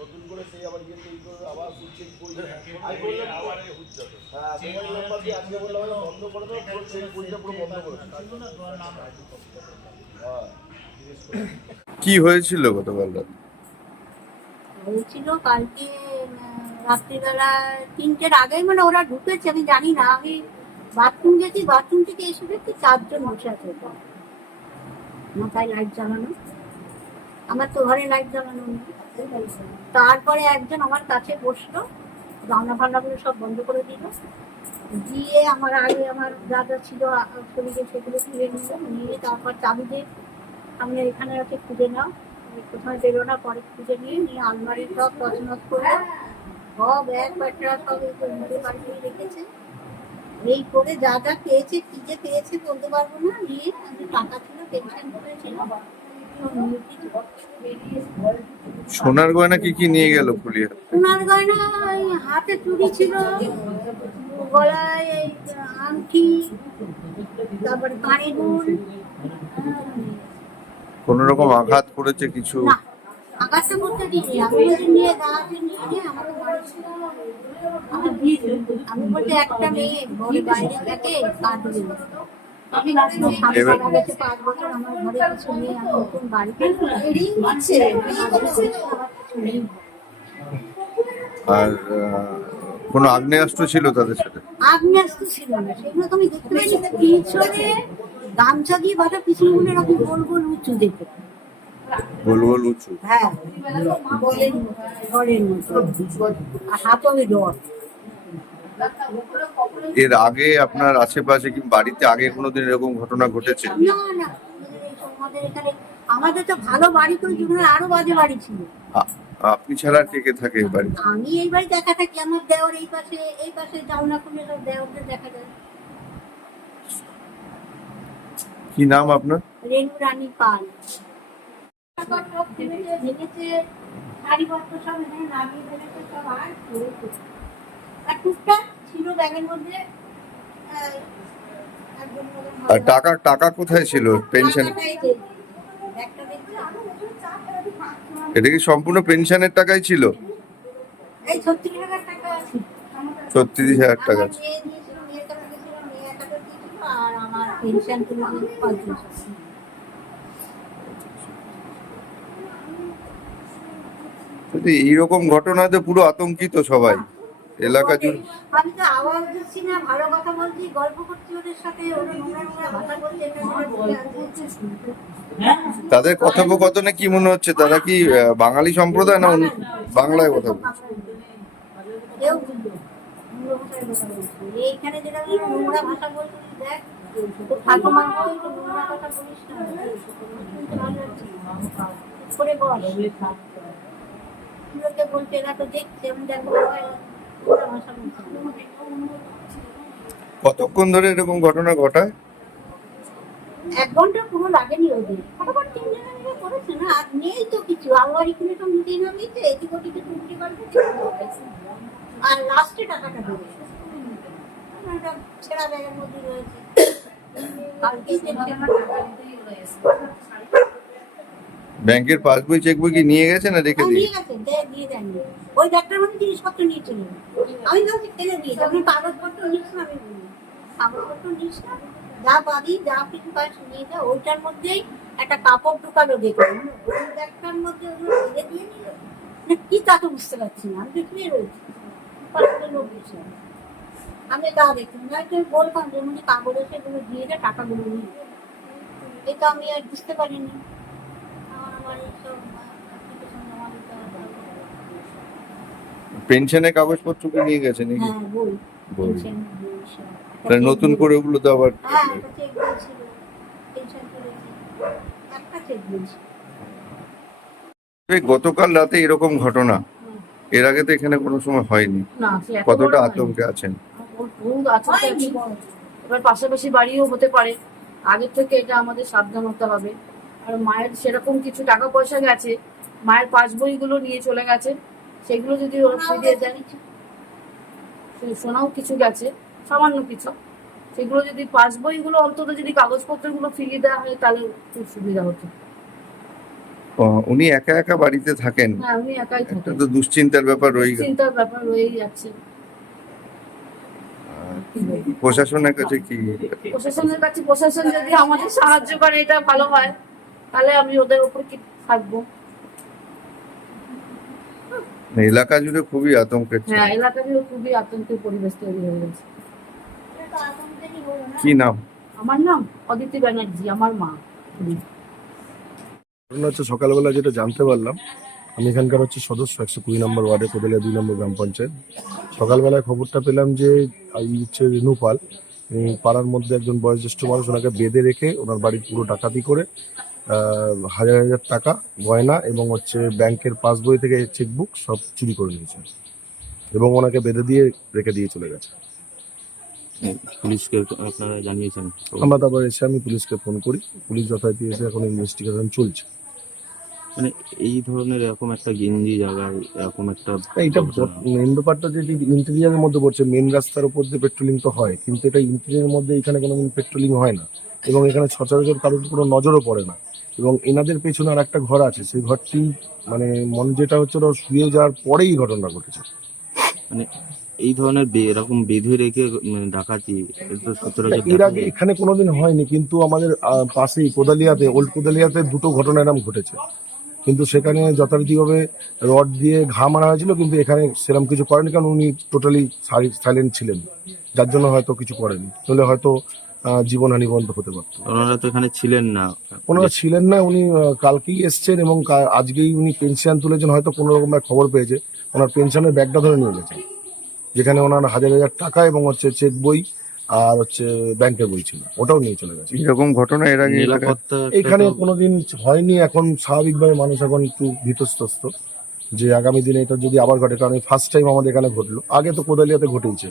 নতুন করে সেই আবার গিয়ে তৈরি করে আবার ফুল চেক করি। আমি বললাম আবার হ্যাঁ মোবাইল নাম্বার দিয়ে আজকে বললাম আমি বন্ধ করে দেবো পুরো চেক বইটা পুরো বন্ধ করে হ্যাঁ। কি হয়েছিল গতকাল রাত? হয়েছিল কালকে রাত্রিবেলা তিনটের আগে মানে ওরা ঢুকেছে আমি জানি না আমি বাথরুম গেছি বাথরুম থেকে এসে দেখছি চারজন বসে আছে মাথায় লাইট জ্বালানো। আমার তো ঘরে লাইট জ্বালানো। তারপরে একজন আমার কাছে বসল রান্না ফান্নাগুলো সব বন্ধ করে দিল। দিয়ে আমার আগে আমার যা যা ছিল, শরীরে সেগুলো তুলে নিল, নিয়ে তারপর চাবি দিয়ে আমি এখানে ওকে খুঁজে নাও। কোথায় বেরো না, পরে খুঁজে নিয়ে নিয়ে আলমারি সব তছনছ করে সব এক প্যাটরা সব মুড়ে পাঠিয়ে রেখেছে। এই করে যা যা পেয়েছে কি যে পেয়েছে বলতে পারব না। নিয়ে আমি টাকা ছিল পেনশন করেছিল সোনার গয়না কি কি নিয়ে গেল পুলিয়া সোনার গয়না হাতে চুড়ি ছিল গলায় আংটি তারপরে কানে দুল কোন রকম আঘাত করেছে কিছু? না করতে দিইনি আমি বলছি নিয়ে আমাকে বাড়ি আমি একটা মেয়ে ঘরে বাইরে থাকে কাঁদবে আর কোনো আগ্নেয়াস্ত্র ছিল তাদের সাথে? আগ্নেয়াস্ত্র ছিল না সেগুলো তো আমি দেখতে পাইনি পিছনে গামছা দিয়ে বাটা পিছনে মনে এরকম গোল গোল উঁচু দেখে গোল গোল উঁচু? হ্যাঁ ঘরের মতো হাতে ডর এর আগে আপনার আশেপাশে কি বাড়িতে আগে কোনোদিন এরকম ঘটনা ঘটেছে? না না আমাদের এখানে আমাদের তো ভালো বাড়ি তো জীবনে আরও বাজে বাড়ি ছিল। আপনি ছাড়া কে কে থাকে এই বাড়িতে? আমি এই বাড়ি দেখা থাকি আমার দেওর এই পাশে এই পাশে যাওনা খুলে সব দেওরদের দেখা যায়। কি নাম আপনার? রেণু রানী পাল। ভেঙেছে ভেঙেছে শাড়িপত্র সব এখানে নামিয়ে ফেলেছে সব আর। আর টুকটাক ছিল ব্যাগের মধ্যে আহ, একদম ওরকম আর টাকা টাকা কোথায় ছিল? পেনশন এটা কি সম্পূর্ণ পেনশনের টাকাই ছিল? ছত্রিশ হাজার টাকা। যদি এইরকম ঘটনাতে পুরো আতঙ্কিত সবাই। এলাকা জুড়ে আমি তো আওয়াজ দিচ্ছি না ভালো কথা বলছি গল্প করছি ওদের সাথে ওরা নোংরা নোংরা ভাষা বলছে এটা সেটা বলে আছে। তাদের কথোপকথনে কি মনে হচ্ছে তারা কি বাঙালি সম্প্রদায় না বাংলায় কথা বলছে। এইখানে যেটা নোংরা ভাষা বলছে দেখ। করে বল লোকে বলছে এরা তো দেখছে আমি দেখো কতক্ষণ ধরে এরকম ঘটনা ঘটায়? এক ঘণ্টা পুরো লাগেনি ওদের ফটাফট তিনজনে মিলে করেছে না? আর নেই তো কিছু। আলমারি খুলে সব নিতেই না দিয়েছে এদিক ওদিক উল্টে পাল্টে আর লাস্টে টাকাটা একটা ছেঁড়া ব্যাগের মধ্যে রয়েছে। আমার টাকা দিতেই রয়েছে ব্যাংকের পাসবই চেক বই কি নিয়ে গেছে না রেখে হ্যাঁ, দিয়ে? দিয়ে ওই ডাক্তার মানে জিনিসপত্র নিয়ে চলে। আমি ভাবছি ফেলে দিয়েছি আপনি কাগজপত্র নিস না আমি কাগজপত্র নিস না। যা পাবি যা কিছু পাস নিয়ে যা। ওইটার মধ্যেই একটা কাপড় ঢুকালো দেখলাম। ওই ব্যাগটার মধ্যে ওগুলো ফেলে দিয়ে নিল। কি তা তো বুঝতে পারছি না। আমি তো শুয়ে রয়েছি। আমি তা দেখলাম। না তো বলতাম যে উনি কাগজে সেগুলো দিয়ে দেয় টাকাগুলো নিয়ে এটা আমি আর বুঝতে পারিনি আমার আমার এইসব application জমা দিতে হবে। পেনশনের কাগজপত্র কি নিয়ে গেছে নাকি? হ্যাঁ বই। বই। পেনশন বই তাহলে নতুন করে ওগুলো তো আবার হ্যাঁ একটা চেক বই পেনশন তুলেছে একটা চেক বই এই গতকাল রাতে এরকম ঘটনা। এর আগে তো এখানে কোনো সময় হয়নি। না কতটা আতঙ্কে আছেন। এবার পাশাপাশি বাড়িও হতে পারে। আগে থেকে এটা আমাদের সাবধান হতে হবে। আর মায়ের সেরকম কিছু টাকা পয়সা গেছে মায়ের পাস বইগুলো নিয়ে চলে গেছে সেগুলো যদি ওরা ফিরিয়ে দেন সোনাও কিছু গেছে সামান্য কিছু সেগুলো যদি পাস বইগুলো অন্তত যদি কাগজপত্রগুলো ফিরিয়ে দেওয়া হয় তাহলে খুব সুবিধা হতো। ও, উনি একা একা বাড়িতে থাকেন? হ্যাঁ উনি একাই থাকেন। তো দুশ্চিন্তার ব্যাপার রয়ে গেল। চিন্তার ব্যাপার রয়েই যাচ্ছে। প্রশাসনের কাছে কি? প্রশাসনের কাছে প্রশাসন যদি আমাদের সাহায্য করে এটা ভালো হয়। তাহলে আমি ওদের উপর কি থাকব? এলাকা জুড়ে খুবই আতঙ্কের। হ্যাঁ এলাকা জুড়ে খুবই আতঙ্কের পরিবেশ তৈরি হয়ে গেছে। কি নাম? আমার নাম অদিতি ব্যানার্জি আমার মা। ঘটনা হচ্ছে সকালবেলা যেটা জানতে পারলাম আমি এখানকার হচ্ছে সদস্য একশো কুড়ি নম্বর ওয়ার্ডে কোদালিয়া দুই নম্বর গ্রাম পঞ্চায়েত। সকালবেলায় খবরটা পেলাম যে এই হচ্ছে রেণু পাল উনি পাড়ার মধ্যে একজন বয়োজ্যেষ্ঠ মানুষ ওনাকে বেঁধে রেখে ওনার বাড়ির পুরো ডাকাতি করে হাজার হাজার টাকা গয়না এবং হচ্ছে ব্যাংকের পাসবই থেকে চেকবুক সব চুরি করে নিয়েছে। এবং ওনাকে বেঁধে দিয়ে রেখে দিয়ে চলে গেছে। পুলিশকে আপনারা জানিয়েছেন? আমরা তারপর এসে আমি পুলিশকে ফোন করি। পুলিশ যথারীতি এসে এখন ইনভেস্টিগেশন চলছে। মানে এই ধরনের এরকম একটা গেঞ্জি জায়গায় এরকম একটা ঘটনা। মেন ব্যাপারটা যে ইন্টেরিয়ারের মধ্যে পড়ছে মেন রাস্তার উপর দিয়ে পেট্রোলিং তো হয় কিন্তু এটা ইন্টেরিয়ারের মধ্যে এখানে কোনো পেট্রোলিং হয় না। এবং এখানে সচরাচর কারোর কোনো নজরও পড়ে না। এবং এনাদের পেছনে আর একটা ঘর আছে। সেই ঘরটি মানে মন যেটা হচ্ছে ওরা শুয়ে যাওয়ার পরেই ঘটনা ঘটেছে। মানে এই ধরনের এরকম বেঁধে রেখে উম, ডাকাতি এর আগে এখানে কোনোদিন হয়নি কিন্তু আমাদের পাশেই কোদালিয়াতে ওল্ড কোদালিয়াতে দুটো ঘটনা এরকম ঘটেছে। কিন্তু সেখানে যথারীতিভাবে রড দিয়ে ঘা মারা হয়েছিল কিন্তু এখানে সেরকম কিছু করেনি কারণ উনি টোটালি সাইলেন্ট ছিলেন। যার জন্য হয়তো কিছু করেনি। তাহলে হয়তো জীবনহানি পর্যন্ত হতে পারত। ওনারা তো এখানে ছিলেন না। ওনারা ছিলেন না উনি কালকেই এসছেন এবং আজকেই উনি পেনশন তুলেছেন হয়তো কোনো রকম এক খবর পেয়েছে। ওনার পেনশনের ব্যাগটা ধরে নিয়ে গেছেন যেখানে ওনার হাজার হাজার টাকা এবং হচ্ছে চেক বই আর হচ্ছে ব্যাংকের বই ছিল ওটাও নিয়ে চলে গেছে। এরকম ঘটনা এর আগে এখানে কোনোদিন হয়নি এখন স্বাভাবিকভাবে মানুষ এখন একটু ভীতস্ত্রস্ত যে আগামী দিনে এটা যদি আবার ঘটে কারণ ফার্স্ট টাইম আমাদের এখানে ঘটলো। আগে তো কোদালিয়াতে ঘটেইছে।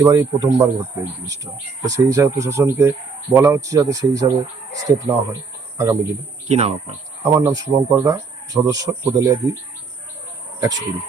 এবার এই প্রথমবার ঘটবে এই জিনিসটা। তো সেই হিসাবে প্রশাসনকে বলা হচ্ছে যাতে সেই হিসাবে স্টেপ না হয় আগামী দিনে। কি নাম আপনার? আমার নাম শুভঙ্কর দা সদস্য কোদালিয়া দুই একশো কুড়ি।